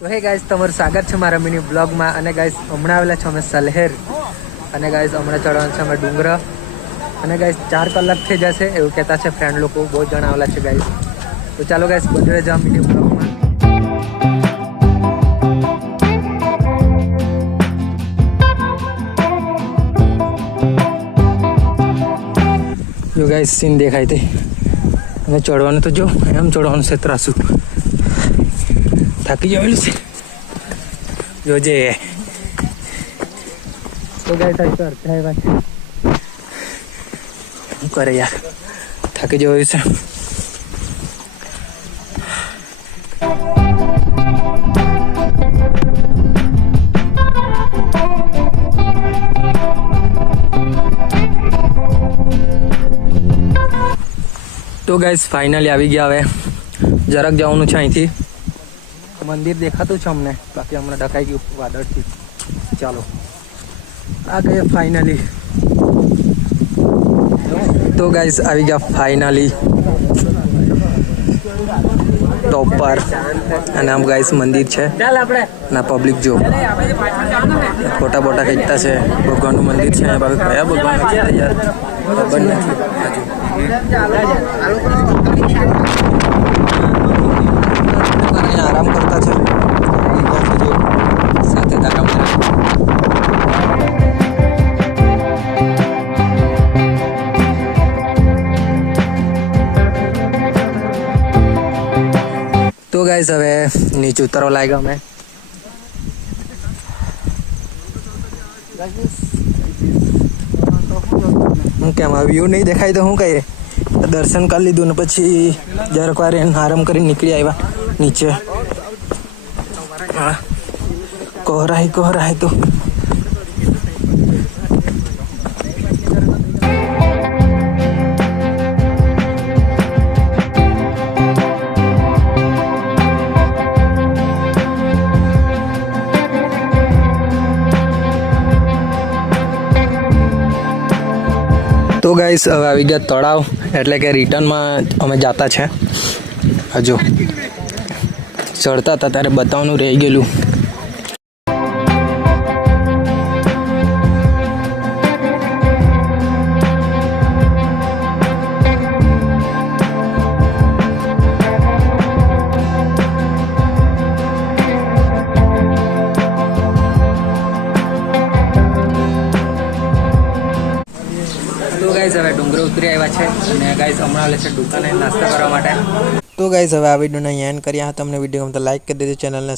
તો હે ગાઈસ, તમારું સ્વાગત છે મારા મિની બ્લોગમાં. અને ગાઈસ હમણાં આવેલા છે અમે સલહેર. અને ગાઈસ હમણાં ચડવાનું છે અમે ડુંગરા. અને ગાઈસ 4 કલાક થઈ જશે એવું કહેતા છે ફ્રેન્ડ લોકો. બહુ જણ આવેલા છે ગાઈસ. તો ચાલો ગાઈસ બધે જાઓ મિની બ્લોગમાં. જો ગાઈસ સીન દેખાય તે અને ચડવાનું તો જો એમ ચડવાનું છે ત્રાસું. થાકી જવાયેલું છે જોજે. તો ગાઈસ આ સર થાય શું કરે યાર, થાકી જવાયું છે. તો ગાઈસ ફાઇનલી આવી ગયા. હવે જરાક જવાનું છે અહીંથી. મંદિર દેખાતું છે અમને, બાકી હમણાં ઢકાઈ ગયું વાદળથી. ચાલો આ ગયે ફાઇનલી. તો ગાઈસ આવી ગયા ફાઇનલી ટોપ પર. અને આમ ગાઈસ મંદિર છે ના પબ્લિક જો ફોટા બોટા ખેંચતા છે. ભગવાનનું મંદિર છે. બાકી કયા ભગવાન છે યાર ખબર નથી. આરામ કરતા છે સાથે આરામ. તો ગાઈસ હવે નીચે ઉતરવા લાગ્યા અમે. હું કેમ વ્યૂ નહીં દેખાય તો હું કહીએ. દર્શન કરી લીધું ને પછી જરાક વાર આરામ કરીને નીકળી આવ્યા નીચે. હા કોહરાય તો તો ગાઈસ હવે આવી ગયા તળાવ, એટલે કે રિટર્નમાં અમે જતા છે. હજુ ચડતા હતા ત્યારે બતાવવાનું રહી ગયેલું. હવે ડુંગરો ઉતરી આવ્યા છે અને ગાઈસ હમણાં આવે છે દુકાને નાસ્તા કરવા માટે. તો ગાઈસ હવે આ વિડીયોને અહીંયા એન્ડ કર્યા. તમને વિડીયો ગમતા લાઈક કરી દેજો, ચેનલને